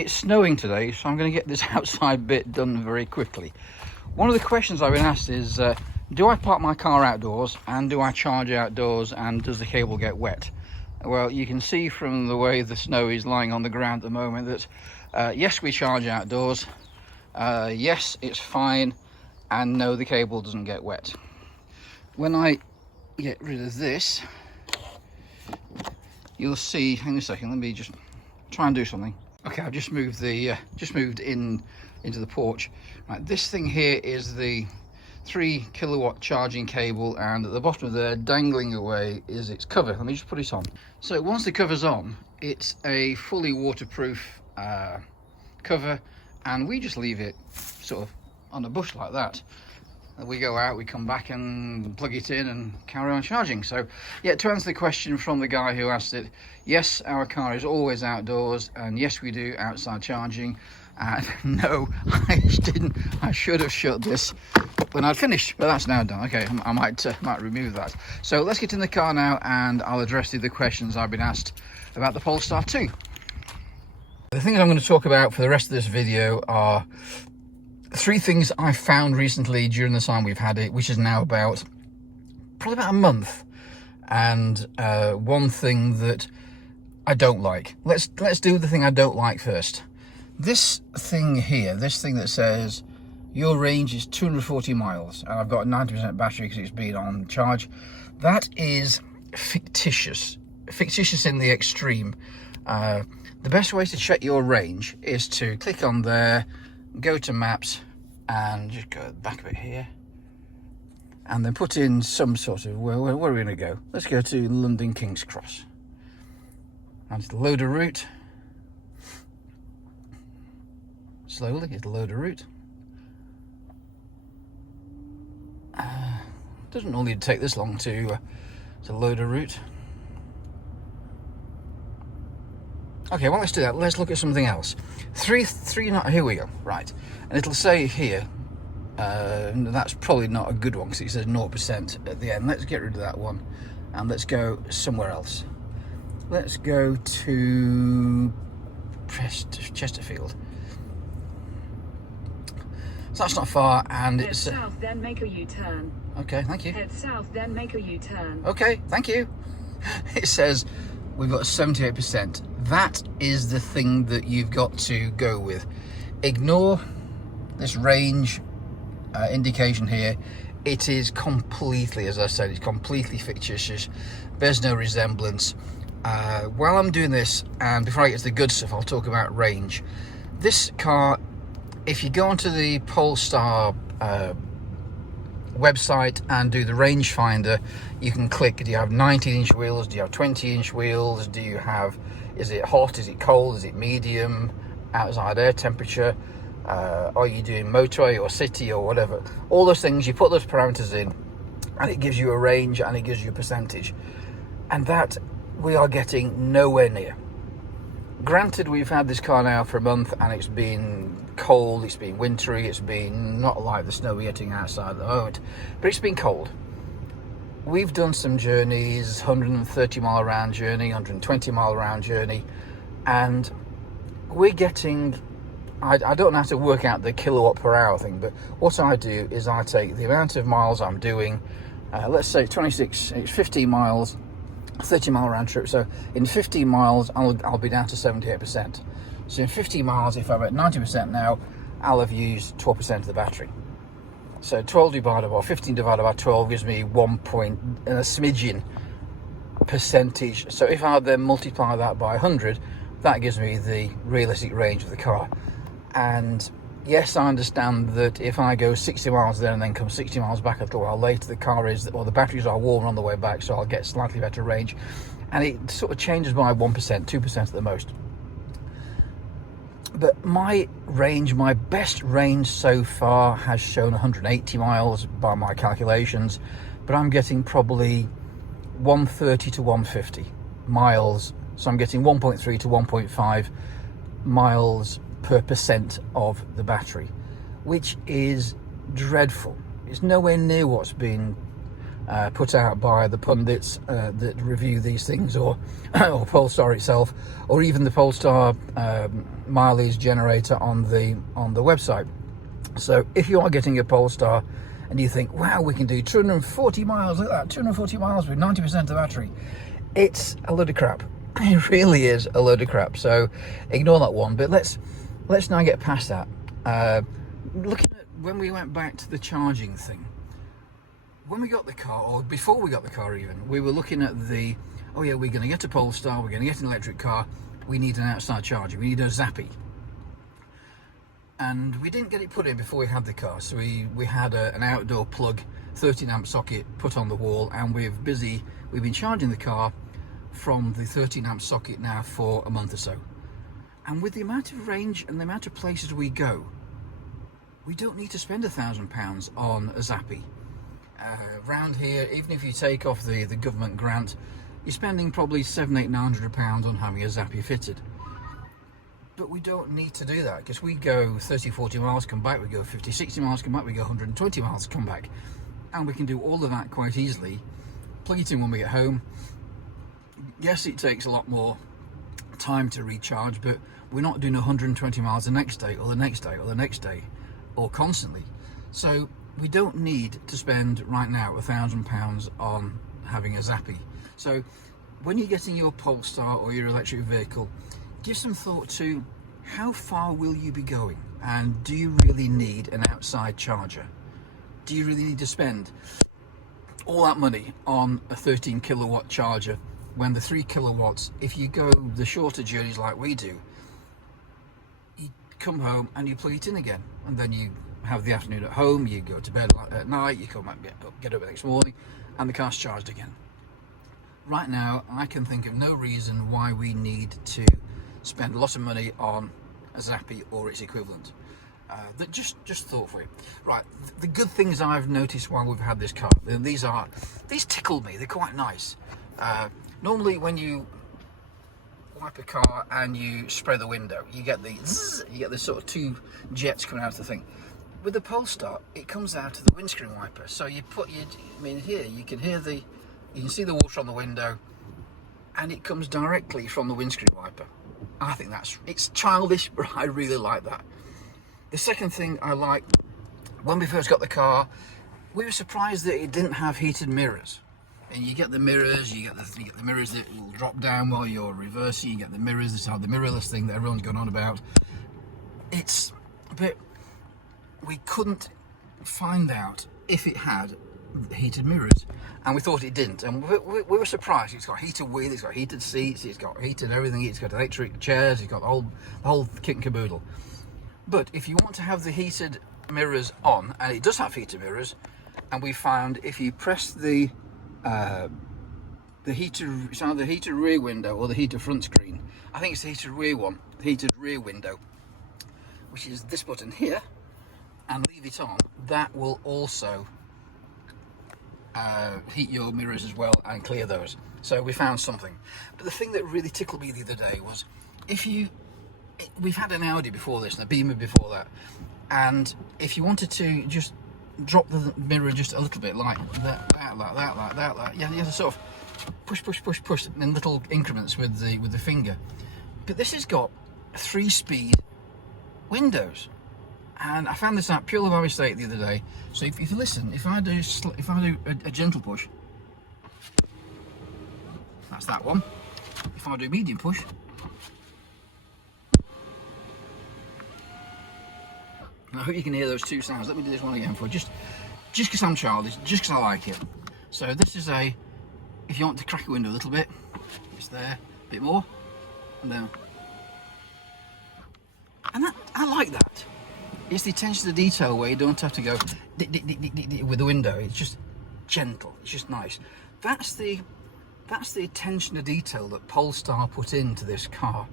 It's snowing today, so I'm going to get this outside bit done very quickly. One of the questions I've been asked is, do I park my car outdoors and do I charge outdoors and does the cable get wet? Well, you can see from the way the snow is lying on the ground at the moment that yes, we charge outdoors, yes, it's fine, and no, the cable doesn't get wet. When I get rid of this, you'll see, hang on a second, let me just try and do something. Okay, I've just moved into the porch. Right, this thing here is the 3 kilowatt charging cable, and at the bottom of there, dangling away, is its cover. Let me just put it on. So once the cover's on, it's a fully waterproof cover, and we just leave it sort of on a bush like that. We go out, we come back and plug it in and carry on charging. So yeah, to answer the question from the guy who asked it, yes, our car is always outdoors, and yes, we do outside charging. And no, I should have shut this when I'd finished, but that's now done. Okay, I might remove that. So let's get in the car now, and I'll address the questions I've been asked about the Polestar 2. The things I'm going to talk about for the rest of this video are 3 things I found recently during the time we've had it, which is now probably about a month, and 1 thing that I don't like. Let's do the thing I don't like first. This thing here, this thing that says your range is 240 miles, and I've got 90% battery because it's been on charge. That is fictitious in the extreme. The best way to check your range is to click on there, go to maps, and just go back a bit here, and then put in some sort of, where are we going to go? Let's go to London King's Cross, and just load a route. Slowly, it'll load a route. Doesn't normally take this long to load a route. Okay, well, let's do that. Let's look at something else. Here we go. Right, and it'll say here. That's probably not a good one because it says 0% at the end. Let's get rid of that one, and let's go somewhere else. Let's go to Chesterfield. So that's not far, and Head south, then make a U-turn. Okay, thank you. Head south, then make a U-turn. Okay, thank you. It says we've got 78%. That is the thing that you've got to go with. Ignore this range indication here. It is completely, as I said, it's completely fictitious. There's no resemblance. While I'm doing this, and before I get to the good stuff, I'll talk about range. This car, if you go onto the Polestar website and do the range finder, you can click, do you have 19-inch wheels, do you have 20-inch wheels, is it hot, is it cold, is it medium, outside air temperature, are you doing motorway or city or whatever. All those things, you put those parameters in, and it gives you a range and it gives you a percentage, and that we are getting nowhere near. Granted, we've had this car now for a month, and it's been cold, it's been wintry, it's been not like the snow we're getting outside at the moment, but it's been cold. We've done some journeys, 130 mile round journey, 120 mile round journey, and we're getting, I don't know how to work out the kilowatt per hour thing, but what I do is I take the amount of miles I'm doing, let's say 15 miles, 30 mile round trip. So in 15 miles, I'll be down to 78%. So in 15 miles, if I'm at 90% now, I'll have used 12% of the battery. So 12 divided by 15 divided by 12 gives me 1 point and a smidgen percentage. So if I then multiply that by 100, that gives me the realistic range of the car. And yes, I understand that if I go 60 miles there and then come 60 miles back a little while later, the batteries are warmer on the way back, so I'll get slightly better range. And it sort of changes by 1%, 2% at the most. But my range, my best range so far has shown 180 miles by my calculations, but I'm getting probably 130 to 150 miles. So I'm getting 1.3 to 1.5 miles per percent of the battery, which is dreadful. It's nowhere near what's been put out by the pundits that review these things, or or Polestar itself, or even the Polestar mileage generator on the website. So if you are getting a Polestar and you think, wow, we can do 240 miles, look at that, 240 miles with 90% of the battery, it's a load of crap. It really is a load of crap. So ignore that one. But let's now get past that. Looking at when we went back to the charging thing, when we got the car, or before we got the car even, we were looking at the, oh yeah, we're going to get a Polestar, we're going to get an electric car, we need an outside charger, we need a Zappy. And we didn't get it put in before we had the car, so we had an outdoor plug 13 amp socket put on the wall, and we've been charging the car from the 13 amp socket now for a month or so. And with the amount of range and the amount of places we go, we don't need to spend £1,000 on a Zappy. Round here, even if you take off the government grant, you're spending probably £700–800 on having a Zappy fitted. But we don't need to do that, because we go 30–40 miles, come back, we go 50–60 miles, come back, we go 120 miles, come back. And we can do all of that quite easily, plug it in when we get home. Yes, it takes a lot more time to recharge, but we're not doing 120 miles the next day, or the next day, or the next day, or constantly. So we don't need to spend right now £1,000 on having a Zappy. So when you're getting your Polestar or your electric vehicle, give some thought to how far will you be going, and do you really need an outside charger? Do you really need to spend all that money on a 13 kilowatt charger when the 3 kilowatts, if you go the shorter journeys like we do, you come home and you plug it in again, and then you have the afternoon at home, you go to bed at night, you come back, get up the next morning, and the car's charged again. Right now, I can think of no reason why we need to spend a lot of money on a Zappy or its equivalent. That just thought for you. Right, the good things I've noticed while we've had this car, these tickle me, they're quite nice. Normally when you wipe a car and you spray the window, you get the zzz, you get the sort of two jets coming out of the thing. With the Polestar, it comes out of the windscreen wiper. So you put your, here, you can see the water on the window, and it comes directly from the windscreen wiper. I think it's childish, but I really like that. The second thing I like, when we first got the car, we were surprised that it didn't have heated mirrors. And you get the mirrors, you get the mirrors that will drop down while you're reversing, you get the mirrors that have the mirrorless thing that everyone's gone on about. It's a bit, we couldn't find out if it had heated mirrors, and we thought it didn't, and we were surprised. It's got heated wheels, it's got heated seats, it's got heated everything, it's got electric chairs, it's got the whole kit and caboodle. But if you want to have the heated mirrors on, and it does have heated mirrors, and we found if you press the heated, it's either the heated rear window or the heated front screen. I think it's the heated rear one, the heated rear window, which is this button here, and leave it on. That will also heat your mirrors as well and clear those. So we found something. But the thing that really tickled me the other day was, we've had an Audi before this and a Beamer before that, and if you wanted to just drop the mirror just a little bit, like that, you have to sort of push in little increments with the finger. But this has got 3-speed windows, and I found this out purely by mistake the other day. So if you listen, if I do a gentle push, that's that one. If I do medium push, I hope you can hear those two sounds. Let me do this one again for you, just because I'm childish, just because I like it. So this is if you want to crack a window a little bit, it's there, a bit more, and then, and I like that. It's the attention to detail where you don't have to go with the window. It's just gentle. It's just nice. That's the attention to detail that Polestar put into this car.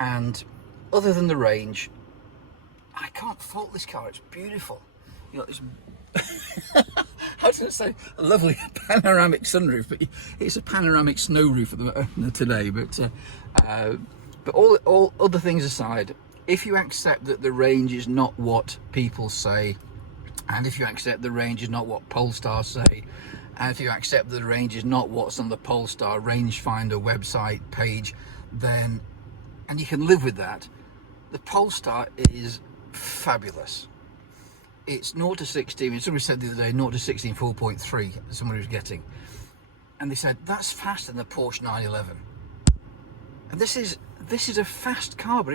And other than the range, I can't fault this car. It's beautiful. You know, it's I was going to say a lovely panoramic sunroof, but it's a panoramic snow roof today. But all other things aside, if you accept that the range is not what people say, and if you accept the range is not what Polestar say, and if you accept that the range is not what's on the Polestar rangefinder website page, then, and you can live with that, the Polestar is fabulous. It's 0 to 60, I mean, somebody said the other day 0 to 60 in 4.3, somebody was getting, and they said that's faster than the Porsche 911. And this is a fast car, but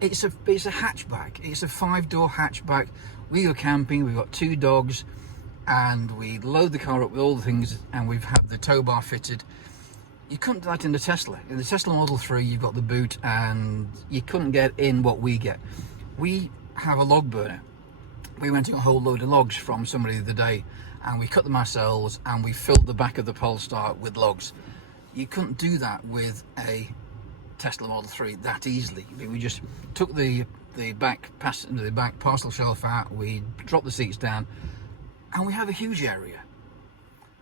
it's a hatchback. It's a 5-door hatchback. We go camping, we've got 2 dogs, and we load the car up with all the things, and we've had the tow bar fitted. You couldn't do that in the Tesla. In the Tesla Model 3, you've got the boot, and you couldn't get in what we get. We have a log burner. We went to a whole load of logs from somebody the other day, and we cut them ourselves, and we filled the back of the Polestar with logs. You couldn't do that with a Tesla Model 3 that easily. We just took the back parcel shelf out, we dropped the seats down, and we have a huge area.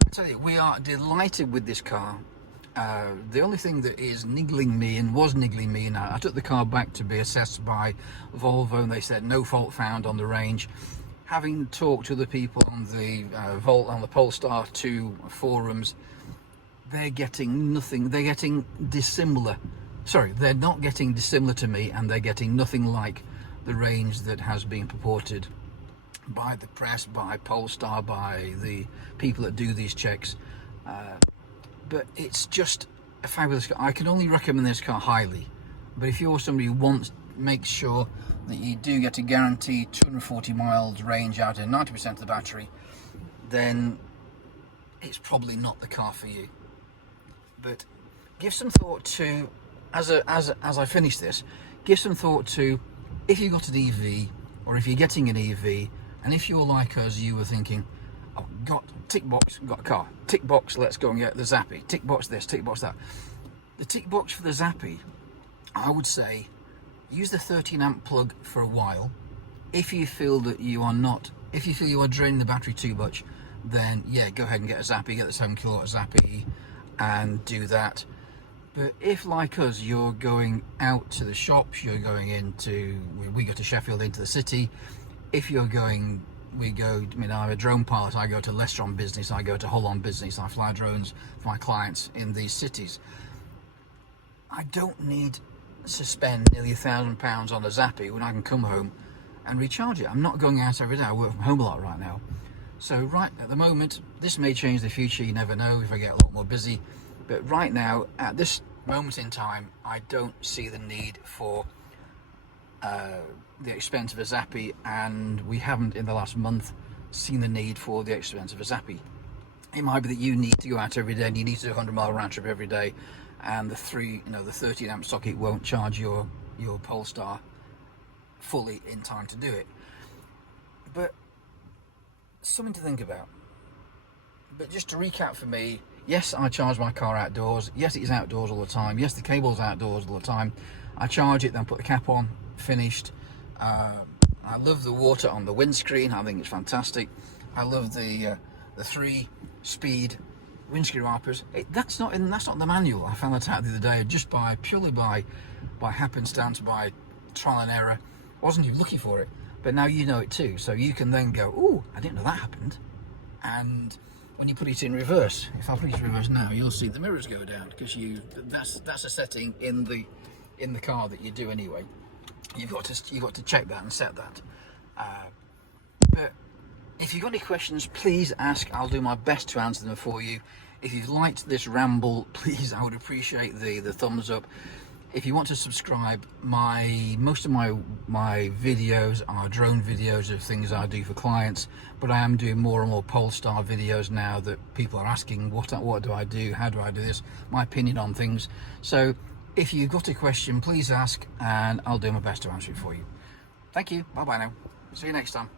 I tell you, we are delighted with this car. The only thing that is niggling me, and was niggling me, and I took the car back to be assessed by Volvo, and they said no fault found on the range. Having talked to the people on the Polestar 2 forums, they're getting nothing. They're getting dissimilar. Sorry, they're not getting dissimilar to me, and they're getting nothing like the range that has been purported by the press, by Polestar, by the people that do these checks. But it's just a fabulous car. I can only recommend this car highly. But if you're somebody who wants, make sure that you do get a guaranteed 240 miles range out of 90% of the battery, then it's probably not the car for you. But give some thought to, as I finish this, give some thought to, if you got an EV, or if you're getting an EV, and if you're like us, you were thinking, oh, got tick box, got a car, tick box, let's go and get the Zappy, tick box this, tick box that. The tick box for the Zappy, I would say, use the 13 amp plug for a while. If you feel that you are not, if you feel you are draining the battery too much, then yeah, go ahead and get a Zappy, get the 7 kilowatt Zappy and do that. But if, like us, you're going out to the shops, you're going into, we go to Sheffield, into the city. If you're going, I'm a drone pilot, I go to Leicester on business, I go to Hull on business, I fly drones for my clients in these cities. I don't need to spend nearly £1,000 on a Zappy when I can come home and recharge it. I'm not going out every day, I work from home a lot right now. So right at the moment, this may change in the future, you never know, if I get a lot more busy. But right now, at this moment in time, I don't see the need for the expense of a Zappy, and we haven't in the last month seen the need for the expense of a Zappy. It might be that you need to go out every day and you need to do a 100-mile round trip every day, and the 13 amp socket won't charge your Polestar fully in time to do it. But something to think about. But just to recap for me, yes, I charge my car outdoors. Yes, it is outdoors all the time. Yes, the cable's outdoors all the time. I charge it, then put the cap on, finished. I love the water on the windscreen. I think it's fantastic. I love the 3-speed windscreen wipers. That's not the manual. I found that out the other day just purely by happenstance, by trial and error. Wasn't even looking for it, but now you know it too. So you can then go, "Oh, I didn't know that happened." And when you put it in reverse, if I put it in reverse now, you'll see the mirrors go down, because that's a setting in the car that you do anyway. You've got to check that and set that. But if you've got any questions, please ask. I'll do my best to answer them for you. If you've liked this ramble, please, I would appreciate the thumbs up. If you want to subscribe, most of my videos are drone videos of things I do for clients, but I am doing more and more Polestar videos now that people are asking, what do I do, how do I do this, my opinion on things. So if you've got a question, please ask, and I'll do my best to answer it for you. Thank you, bye bye now, see you next time.